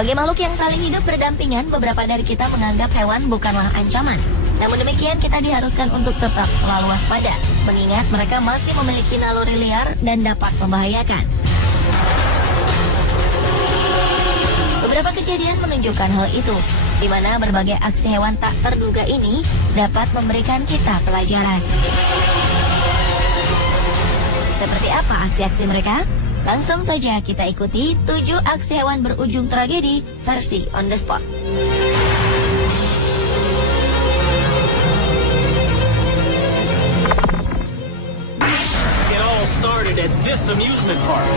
Sebagai makhluk yang saling hidup berdampingan, beberapa dari kita menganggap hewan bukanlah ancaman. Namun demikian, kita diharuskan untuk tetap selalu waspada, mengingat mereka masih memiliki naluri liar dan dapat membahayakan. Beberapa kejadian menunjukkan hal itu, di mana berbagai aksi hewan tak terduga ini dapat memberikan kita pelajaran. Seperti apa aksi-aksi mereka? Langsung saja kita ikuti 7 aksi hewan berujung tragedi versi on the spot. It all started at this amusement park.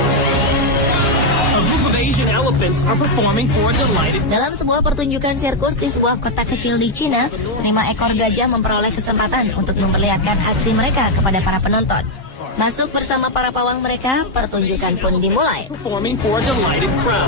A group of Asian elephants are performing for a delighted... Dalam sebuah pertunjukan sirkus di sebuah kota kecil di Cina, 5 ekor gajah memperoleh kesempatan untuk memperlihatkan aksi mereka kepada para penonton. Masuk bersama para pawang mereka, pertunjukan pun dimulai. Performing for a delighted crowd.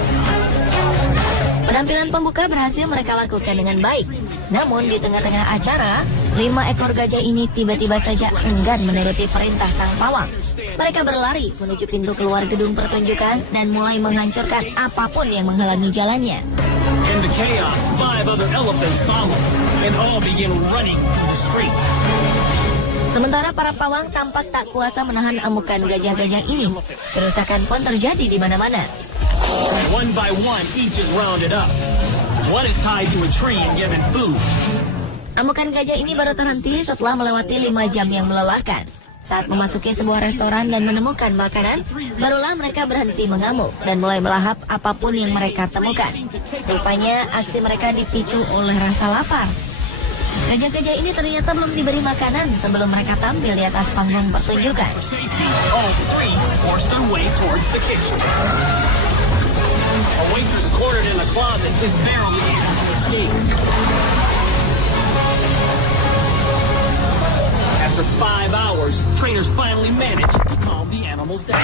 Penampilan pembuka berhasil mereka lakukan dengan baik. Namun di tengah-tengah acara, 5 ekor gajah ini tiba-tiba saja enggan menuruti perintah sang pawang. Mereka berlari menuju pintu keluar gedung pertunjukan dan mulai menghancurkan apapun yang menghalangi jalannya. In the chaos, 5 other elephants follow and all begin running through the streets. Sementara para pawang tampak tak kuasa menahan amukan gajah-gajah ini. Kerusakan pun terjadi di mana-mana. One by one, each is rounded up. One is tied to a tree and given food. Amukan gajah ini baru terhenti setelah melewati 5 jam yang melelahkan. Saat memasuki sebuah restoran dan menemukan makanan, barulah mereka berhenti mengamuk dan mulai melahap apapun yang mereka temukan. Rupanya aksi mereka dipicu oleh rasa lapar. Gajah-gajah ini ternyata belum diberi makanan sebelum mereka tampil di atas panggung pertunjukan. All 3 forced their way towards the kitchen. A waitress cornered in a closet is barely able to escape. After 5 hours, trainers finally managed to calm the animals down.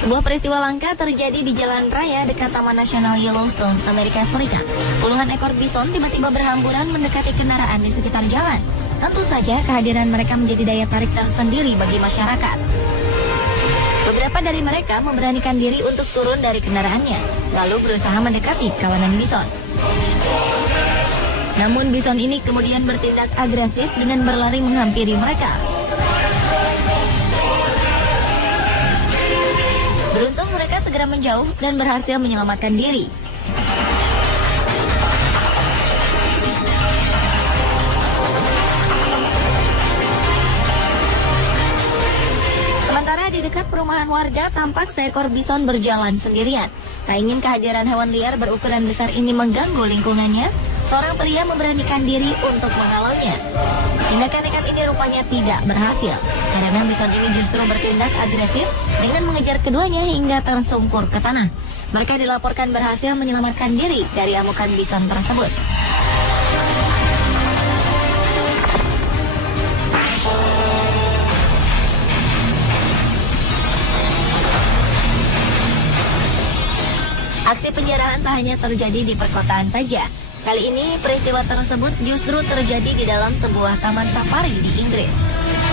Sebuah peristiwa langka terjadi di jalan raya dekat Taman Nasional Yellowstone, Amerika Serikat. Puluhan ekor bison tiba-tiba berhamburan mendekati kendaraan di sekitar jalan. Tentu saja kehadiran mereka menjadi daya tarik tersendiri bagi masyarakat. Beberapa dari mereka memberanikan diri untuk turun dari kendaraannya, lalu berusaha mendekati kawanan bison. Namun bison ini kemudian bertindak agresif dengan berlari menghampiri mereka. Beruntung mereka segera menjauh dan berhasil menyelamatkan diri. Sementara di dekat perumahan warga tampak seekor bison berjalan sendirian. Tak ingin kehadiran hewan liar berukuran besar ini mengganggu lingkungannya, seorang pria memberanikan diri untuk menghalaunya. Tindakan nekat ini rupanya tidak berhasil, karena bison ini justru bertindak agresif dengan mengejar keduanya hingga tersungkur ke tanah. Mereka dilaporkan berhasil menyelamatkan diri dari amukan bison tersebut. Aksi penjarahan tak hanya terjadi di perkotaan saja. Kali ini peristiwa tersebut justru terjadi di dalam sebuah taman safari di Inggris.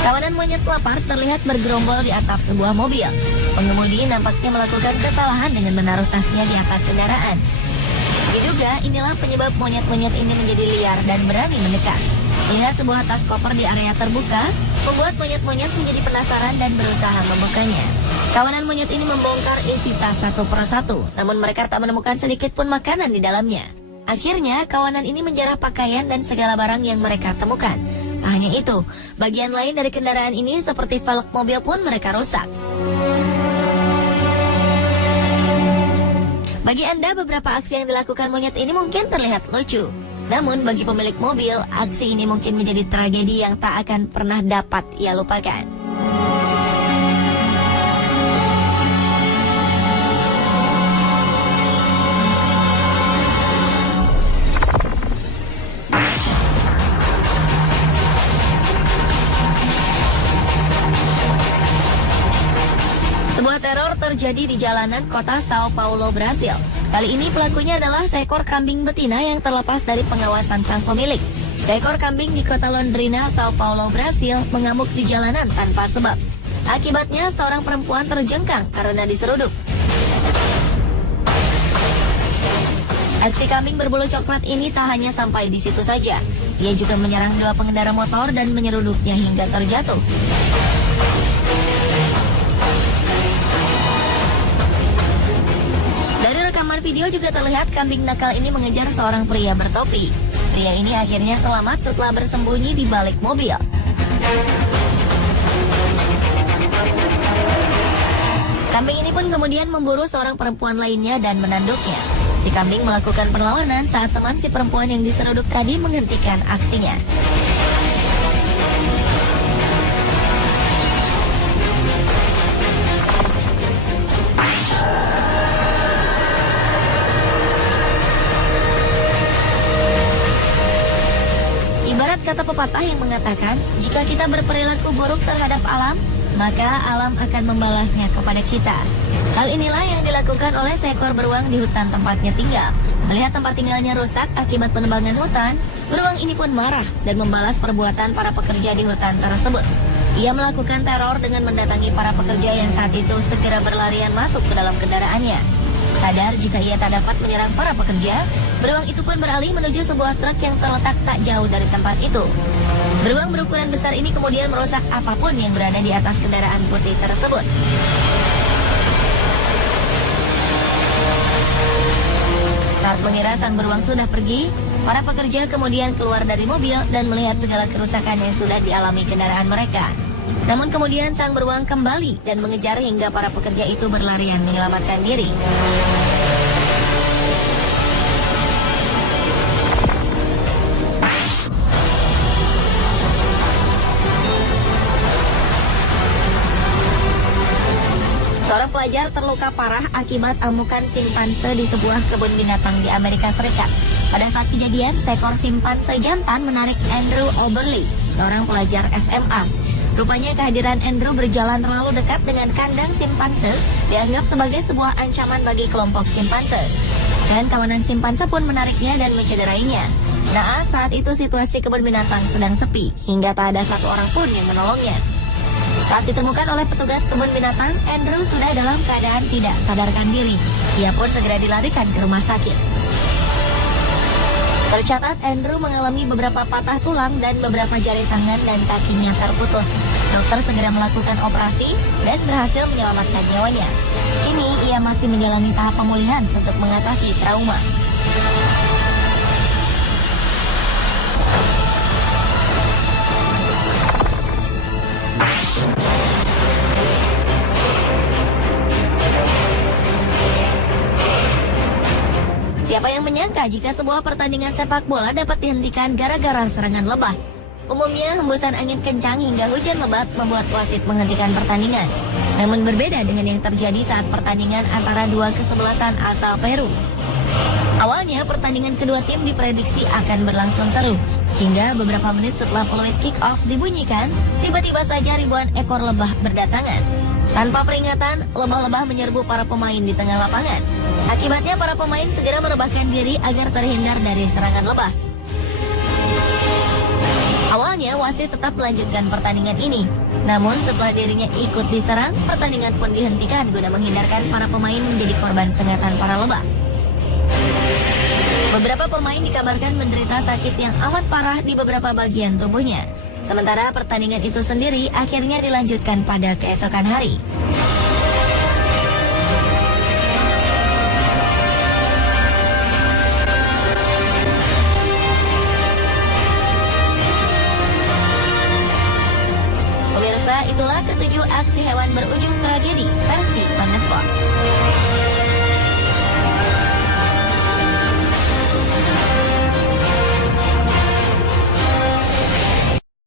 Kawanan monyet lapar terlihat bergerombol di atap sebuah mobil. Pengemudi nampaknya melakukan kesalahan dengan menaruh tasnya di atas kendaraan. Diduga inilah penyebab monyet-monyet ini menjadi liar dan berani mendekat. Melihat sebuah tas koper di area terbuka, membuat monyet-monyet menjadi penasaran dan berusaha membukanya. Kawanan monyet ini membongkar isi tas satu persatu, namun mereka tak menemukan sedikit pun makanan di dalamnya. Akhirnya, kawanan ini menjarah pakaian dan segala barang yang mereka temukan. Tak hanya itu, bagian lain dari kendaraan ini seperti velg mobil pun mereka rusak. Bagi Anda, beberapa aksi yang dilakukan monyet ini mungkin terlihat lucu. Namun, bagi pemilik mobil, aksi ini mungkin menjadi tragedi yang tak akan pernah dapat ia lupakan. Sebuah teror terjadi di jalanan kota Sao Paulo, Brasil. Kali ini pelakunya adalah seekor kambing betina yang terlepas dari pengawasan sang pemilik. Seekor kambing di kota Londrina, Sao Paulo, Brasil mengamuk di jalanan tanpa sebab. Akibatnya seorang perempuan terjengkang karena diseruduk. Aksi kambing berbulu coklat ini tak hanya sampai di situ saja. Ia juga menyerang dua pengendara motor dan menyeruduknya hingga terjatuh. Dari rekaman video juga terlihat kambing nakal ini mengejar seorang pria bertopi. Pria ini akhirnya selamat setelah bersembunyi di balik mobil. Kambing ini pun kemudian memburu seorang perempuan lainnya dan menanduknya. Si kambing melakukan perlawanan saat teman si perempuan yang diseruduk tadi menghentikan aksinya. Ibarat kata pepatah yang mengatakan, jika kita berperilaku buruk terhadap alam, maka alam akan membalasnya kepada kita. Hal inilah yang dilakukan oleh seekor beruang di hutan tempatnya tinggal. Melihat tempat tinggalnya rusak akibat penebangan hutan, beruang ini pun marah dan membalas perbuatan para pekerja di hutan tersebut. Ia melakukan teror dengan mendatangi para pekerja yang saat itu segera berlarian masuk ke dalam kendaraannya. Sadar jika ia tak dapat menyerang para pekerja, beruang itu pun beralih menuju sebuah truk yang terletak tak jauh dari tempat itu. Beruang berukuran besar ini kemudian merusak apapun yang berada di atas kendaraan putih tersebut. Saat mengira sang beruang sudah pergi, para pekerja kemudian keluar dari mobil dan melihat segala kerusakan yang sudah dialami kendaraan mereka. Namun kemudian sang beruang kembali dan mengejar hingga para pekerja itu berlarian menyelamatkan diri. Seorang pelajar terluka parah akibat amukan simpanse di sebuah kebun binatang di Amerika Serikat. Pada saat kejadian, seekor simpanse jantan menarik Andrew Oberly, seorang pelajar SMA. Rupanya kehadiran Andrew berjalan terlalu dekat dengan kandang simpanse dianggap sebagai sebuah ancaman bagi kelompok simpanse. Dan kawanan simpanse pun menariknya dan mencederainya. Naas saat itu situasi kebun binatang sedang sepi, hingga tak ada satu orang pun yang menolongnya. Saat ditemukan oleh petugas kebun binatang, Andrew sudah dalam keadaan tidak sadarkan diri. Ia pun segera dilarikan ke rumah sakit. Tercatat Andrew mengalami beberapa patah tulang dan beberapa jari tangan dan kakinya terputus. Dokter segera melakukan operasi dan berhasil menyelamatkan nyawanya. Kini ia masih menjalani tahap pemulihan untuk mengatasi trauma. Siapa yang menyangka jika sebuah pertandingan sepak bola dapat dihentikan gara-gara serangan lebah? Umumnya hembusan angin kencang hingga hujan lebat membuat wasit menghentikan pertandingan. Namun berbeda dengan yang terjadi saat pertandingan antara dua kesebelasan asal Peru. Awalnya pertandingan kedua tim diprediksi akan berlangsung seru. Hingga beberapa menit setelah peluit kick-off dibunyikan, tiba-tiba saja ribuan ekor lebah berdatangan. Tanpa peringatan, lebah-lebah menyerbu para pemain di tengah lapangan. Akibatnya para pemain segera merebahkan diri agar terhindar dari serangan lebah. Awalnya wasit tetap melanjutkan pertandingan ini. Namun setelah dirinya ikut diserang, pertandingan pun dihentikan guna menghindarkan para pemain menjadi korban sengatan para lebah. Beberapa pemain dikabarkan menderita sakit yang amat parah di beberapa bagian tubuhnya. Sementara pertandingan itu sendiri akhirnya dilanjutkan pada keesokan hari. Pemirsa, itulah ketujuh aksi hewan berujung tragedi versi Bangga Sport.